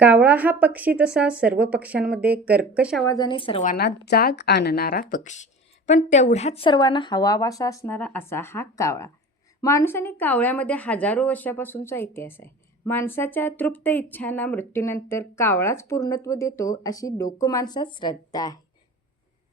कावळा हा पक्षी तसा सर्व पक्ष्यांमध्ये कर्कश आवाजाने सर्वांना जाग आणणारा पक्षी. पण तेवढ्याच सर्वांना हवावासा असणारा असा हा कावळा. माणसाने कावळ्यामध्ये हजारो वर्षापासूनचा इतिहास आहे. माणसाच्या तृप्त इच्छांना मृत्यूनंतर कावळाच पूर्णत्व देतो अशी लोकमानसात श्रद्धा आहे.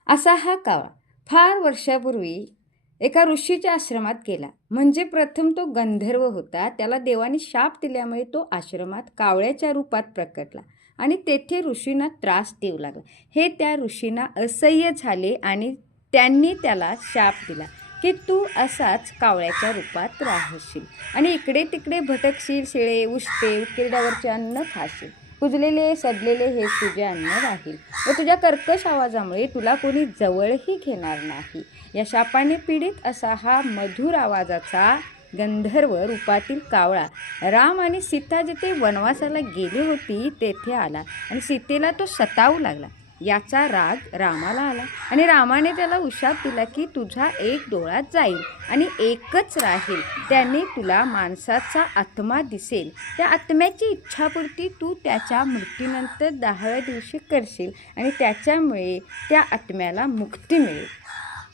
असा हा कावळा. फार वर्षापूर्वी एका ऋषीच्या आश्रमात गेला. म्हणजे प्रथम तो गंधर्व होता. त्याला देवाने शाप दिल्यामुळे तो आश्रमात कावळ्याच्या रूपात प्रकटला आणि तेथे ऋषींना त्रास देऊ लागला. हे त्या ऋषींना असह्य झाले आणि त्यांनी त्याला शाप दिला की तू असाच कावळ्याच्या रूपात राहशील आणि इकडे तिकडे भटकशील शिळे उष्टे किरड्यावरचे अन्न खाशील. कुजलेले सडलेले हे तुझे अन्न राहील. व तुझ्या कर्कश आवाजामुळे तुला कोणी जवळही घेणार नाही. या शापाने पीडित असा हा मधुर आवाजाचा गंधर्व रूपातील कावळा राम आणि सीता जिथे वनवासाला गेली होती तेथे आला. आणि सीतेला तो सतावू लागला. याचा राग रामाला आला. आणि रामाने त्याला उशाप दिला की तुझा एक डोळ्यात जाईल आणि एकच राहील. त्याने तुला माणसाचा आत्मा दिसेल. त्या आत्म्याची इच्छापूर्ती तू त्याच्या मृत्यूनंतर दहाव्या दिवशी करशील आणि त्याच्यामुळे त्या आत्म्याला मुक्ती मिळेल.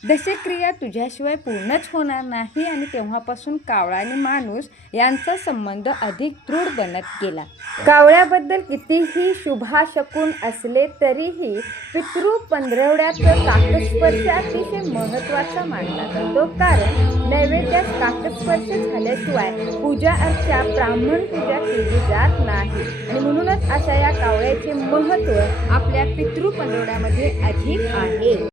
दशक्रिया तुझ्याशिवाय पूर्णच होणार नाही आणि तेव्हापासून कावळा आणि माणूस यांचा संबंध अधिक दृढ बनत गेला. कावळ्याबद्दल कितीही शुभाशकून असले तरीही पितृ पंधरवड्याचं काकस्पर्श अतिशय महत्त्वाचा मानला जातो. कारण नैवेद्यात काकस्पर्श झाल्याशिवाय पूजा अर्चा ब्राह्मण पूजा केली जात नाही. आणि म्हणूनच अशा या कावळ्याचे महत्त्व आपल्या पितृ पंधरवड्यामध्ये अधिक आहे.